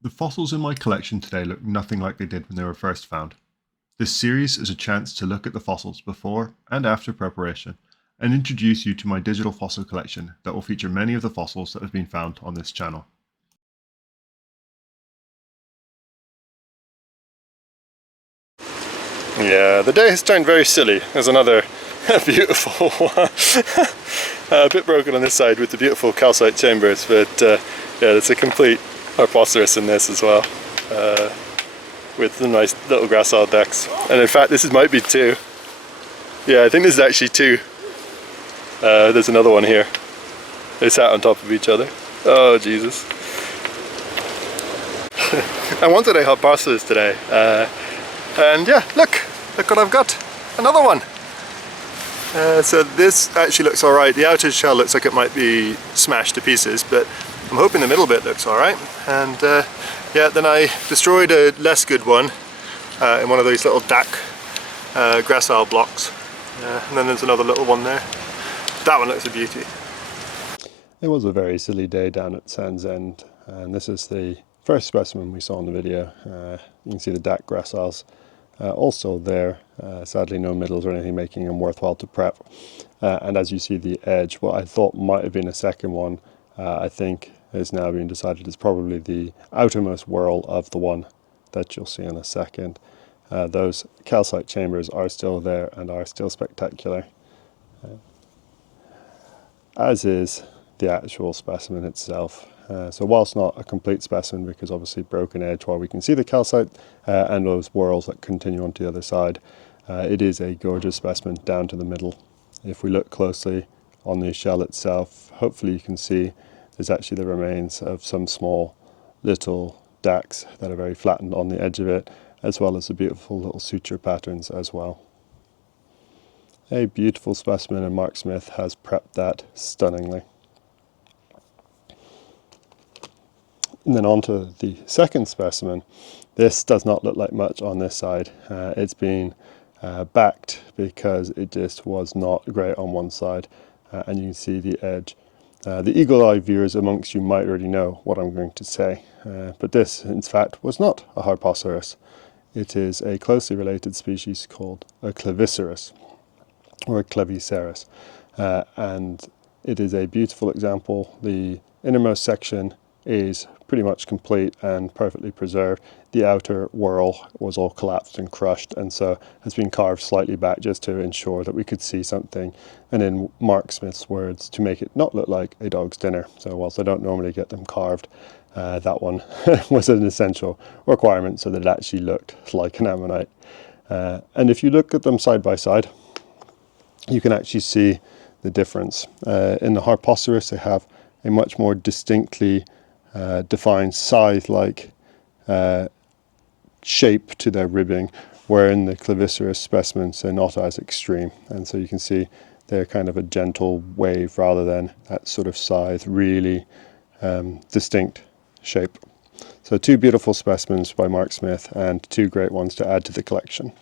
The fossils in my collection today look nothing like they did when they were first found. This series is a chance to look at the fossils before and after preparation and introduce you to my digital fossil collection that will feature many of the fossils that have been found on this channel. Yeah, the day has turned very silly. There's another beautiful one. A bit broken on this side with the beautiful calcite chambers, but yeah, there's a complete Harpoceras in this as well, with the nice little gracile decks. And in fact, this might be two. Yeah, I think this is actually two. There's another one here. They sat on top of each other. Oh, Jesus. I wanted a Harpoceras today. And yeah, look what I've got, another one. So this actually looks alright. The outer shell looks like it might be smashed to pieces, but I'm hoping the middle bit looks alright. And yeah, then I destroyed a less good one in one of those little DAC gracile blocks. And then there's another little one there. That one looks a beauty. It was a very silly day down at Sandsend, and this is the first specimen we saw in the video. You can see the DAC graciles also there. Sadly no middles or anything making them worthwhile to prep. And as you see the edge, what I thought might have been a second one, I think is now being decided is probably the outermost whorl of the one that you'll see in a second. Those calcite chambers are still there and are still spectacular, as is the actual specimen itself. So whilst not a complete specimen, because obviously broken edge, while we can see the calcite and those whorls that continue onto the other side, it is a gorgeous specimen down to the middle. If we look closely on the shell itself, hopefully you can see there's actually the remains of some small little DACs that are very flattened on the edge of it, as well as the beautiful little suture patterns as well. A beautiful specimen, and Mark Smith has prepped that stunningly. And then on to the second specimen. This does not look like much on this side. It's been backed because it just was not great on one side, and you can see the edge. The eagle-eyed viewers amongst you might already know what I'm going to say, but this in fact was not a Harpoceras. It is a closely related species called a Claviceras, or a Claviceras, and it is a beautiful example. The innermost section is pretty much complete and perfectly preserved. The outer whorl was all collapsed and crushed, and so has been carved slightly back just to ensure that we could see something, and in Mark Smith's words, to make it not look like a dog's dinner. So whilst I don't normally get them carved, that one was an essential requirement so that it actually looked like an ammonite. And if you look at them side by side, you can actually see the difference. In the Harpoceras, they have a much more distinctly defined scythe-like shape to their ribbing, where in the Claviceras specimens they're not as extreme, and so you can see they're kind of a gentle wave rather than that sort of scythe, really distinct shape. So two beautiful specimens by Mark Smith and two great ones to add to the collection.